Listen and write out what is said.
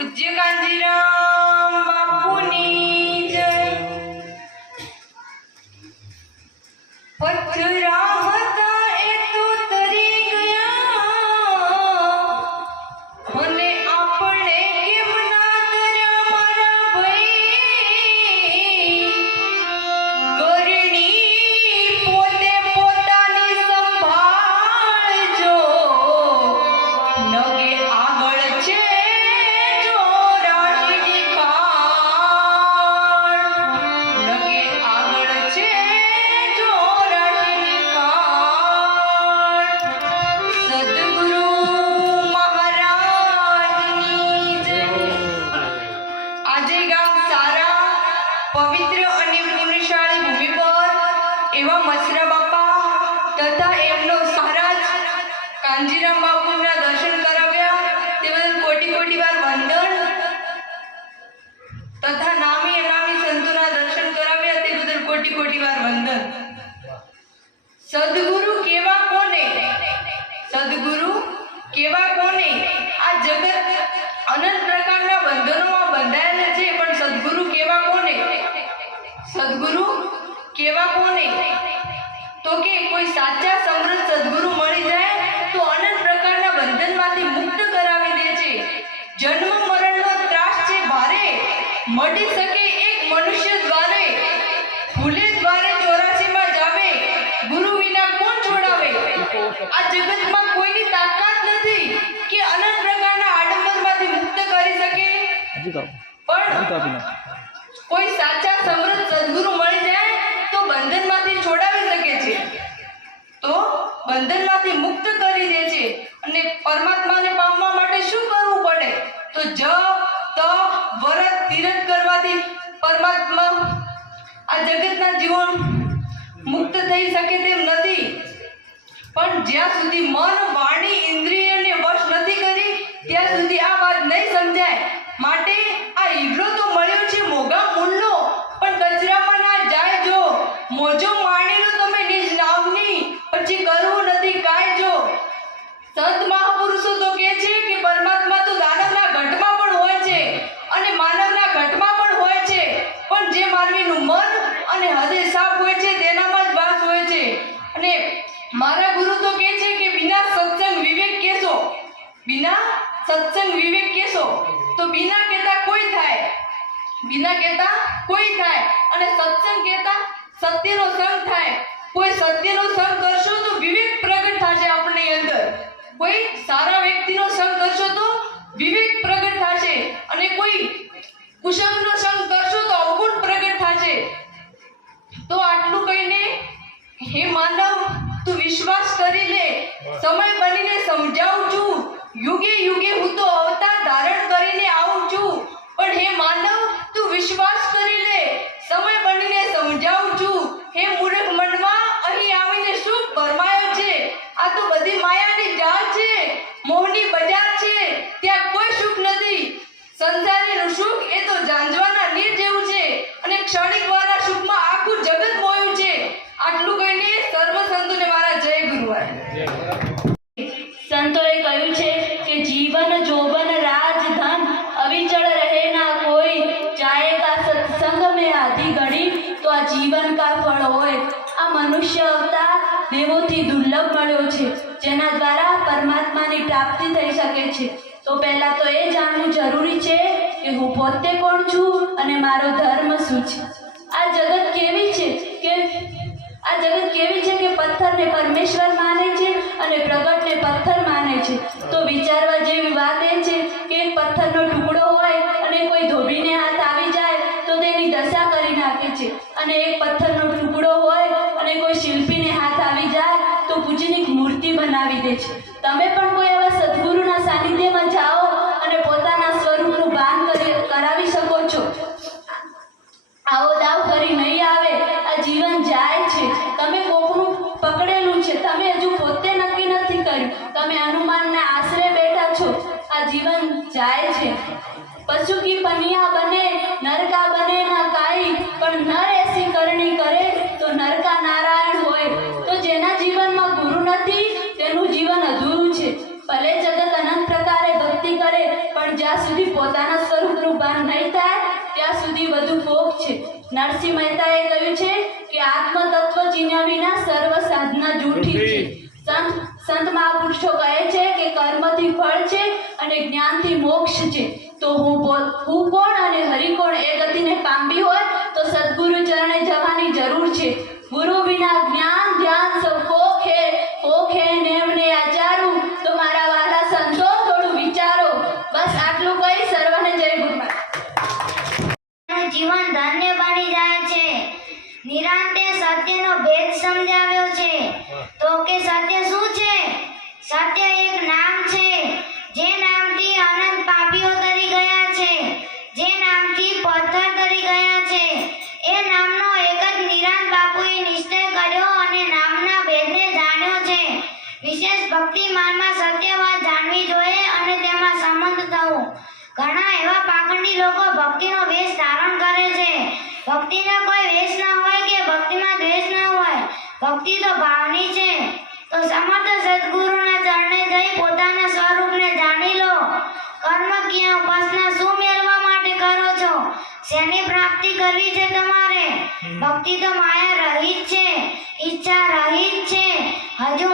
પૂજ્ય કાંજીરામ બાપુની જય. પથરા એવા મસરા બાપા તથા એમનો મહારાજ કાંજીરામ બાપુના દર્શન કરાવ્યા તે બદલ કોટી કોટી વાર વંદન તથા નામી અનામી સંતોના દર્શન કરાવ્યા તે બદલ કોટી કોટી વાર વંદન. સદગુરુ હજી કાપી કોઈ સાચા સમૃદ્ધ સદગુરુ મળી જાય તો બંધનમાંથી છોડાવી શકે છે. તો બંધનમાંથી મુક્ત કરી દે છે. અને પરમાત્માને પામવા માટે શું કરવું પડે? તો જપ તપ વ્રત તીરથ કરવાથી પરમાત્મા આ જગતના જીવન મુક્ત થઈ શકે તેમ નથી. પણ જ્યાં સુધી મન વાણી ઇન્દ્રિયને વશ નથી કરી ત્યાં સુધી આ વાત નહીં સમજાય માટે આ હીરો તો મળ્યો છે મોગા મૂળનો પણ કચરામાં ના જાય જો મોજો માણેલો તમે નિજ નામની પછી કરવું નથી કાંઈ જો સંત મહાપુરુષો તો કહે છે કે પરમાત્મા તો દાનવના ઘટમાં પણ હોય છે અને માનવના ઘટમાં પણ હોય છે પણ જે મન અને હૃદય સાફ હોય છે, તેનામાં જ વાસ હોય છે. અને મારા ગુરુ તો કહે છે કે બિના સત્સંગ વિવેક કેશો બિના સત્સંગ વિવેક કેશો તો બિના કહેતા કોઈ થાય? બિના કહેતા કોઈ થાય? અને સત્સંગ કહેતા સત્યનો સંગ થાય? કોઈ સત્યનો સંગ કરશો તો વિવેક પ્રગટ થશે આપણી અંદર. કોઈ સારા વ્યક્તિનો સંગ કરશો તો વિવેક પ્રગટ થશે. અને કોઈ કુશળનો સંગ હે માનવ તું વિશ્વાસ કરી લે. સમય બનીને સમજાવું છું. યુગે યુગે હું તો અવતાર ધારણ કરીને આવું છું પણ હે માનવ તું વિશ્વાસ કરી લે સમય બનીને સમજાવું છું હે મૂર્ખ મનમાં અહીં આવીને શું ભરમાયો છે આ તો બધી માયાની જાળ છે મોહની બજાર છે ત્યાં કોઈ સુખ નથી સંસારીનું સુખ એ તો ઝાંઝવાના નીર જેવું છે અને ક્ષણિક વાળા સુખમાં આખું જગત મોયું છે આટલું કહીને સર્વ સંતોને મારા જય ગુરુવાર સંતોએ કહ્યું છે કે જીવન જોબન રાજ ધન અવિચળ રહે ના કોઈ ચાહે કા સત્સંગ આધી ગણી તો આ જીવન કા ફળ હોય. આ મનુષ્ય અવતાર દેવોથી દુર્લભ મળ્યો છે, જેના દ્વારા પરમાત્માની પ્રાપ્તિ થઈ શકે છે. તો પહેલા તો એ જાણવું જરૂરી છે કે હું પોતે કોણ છું અને મારો ધર્મ શું છે? આ જગત કેવી છે કે, આ જગત કેવી છે કે પથ્થરને પરમેશ્વર માને છે અને પ્રગટને પથ્થર માને છે? તો વિચારવા જેવી વાત એ છે કે પથ્થરનો ટુકડો અને એક પથ્થરનો ટુકડો હોય અને કોઈ શિલ્પીને હાથ આવી જાય, તો પૂજનિક મૂર્તિ બનાવી દે છે. તમે પણ કોઈ એવા સદગુરુના સાનિધ્યમાં જાઓ અને પોતાના સ્વરૂપનું ભાન કરાવી શકો છો. આવો દાવ ફરી નહીં આવે, આ જીવન જાય છે. તમે કોકનું પકડેલું છે. તમે હજુ પોતે નક્કી નથી કર્યું. તમે હનુમાનના આશરે બેઠા છો. આ જીવન જાય છે. પશુ કી પનિયા બને નરકા બને સુધી પોતાના સ્વરૂપનું ભાન નહીં થાય ત્યાં સુધી બધું ભોગ છે. નરસિંહ મહેતાએ કહ્યું છે કે આત્મ તત્વ ચીન્યા વિના સર્વ સાધના જૂઠી છે. સંત સંત મહાપુરુષો કહે છે કે કર્મથી ફળ છે અને જ્ઞાનથી મોક્ષ છે. તો હું હું કોણ અને હરિ કોણ એ ગતિને પામવી હોય તો સદગુરુ ચરણે જવાની જરૂર છે. ગુરુ વિના જ્ઞાન ધ્યાન સૌ ફોક સત્યનો ભેદ સમજાવ્યો છે. તો કે સત્ય શું છે? સત્ય એક નામ છે. જે નામથી અનંત પાપીઓ તરી ગયા છે. જે નામથી પથ્થર તરી ગયા છે. એ નામનો એક જ નિરાંત બાપુએ નિશ્ચય કર્યો અને નામના ભેદને જાણ્યો છે. વિશેષ ભક્તિ માનમાં સત્ય વાત જાણવી જોઈએ અને તેમાં સંબંધ થવું. ઘણા એવા પાખંડી લોકો ભક્તિનો વેશ ધારણ કરે છે. ભક્તિના કોઈ દ્વેષ ન હોય, ભક્તિ તો ભાવની છે. તો સમર્થ સદગુરુના ચરણે જઈ પોતાના સ્વરૂપને જાણી લો. કર્મ ક્યાં ઉપાસના શું મેળવવા માટે કરો છો? શેની પ્રાપ્તિ કરવી છે તમારે? ભક્તિ તો માયા રહિત છે, ઈચ્છા રહિત છે. હજુ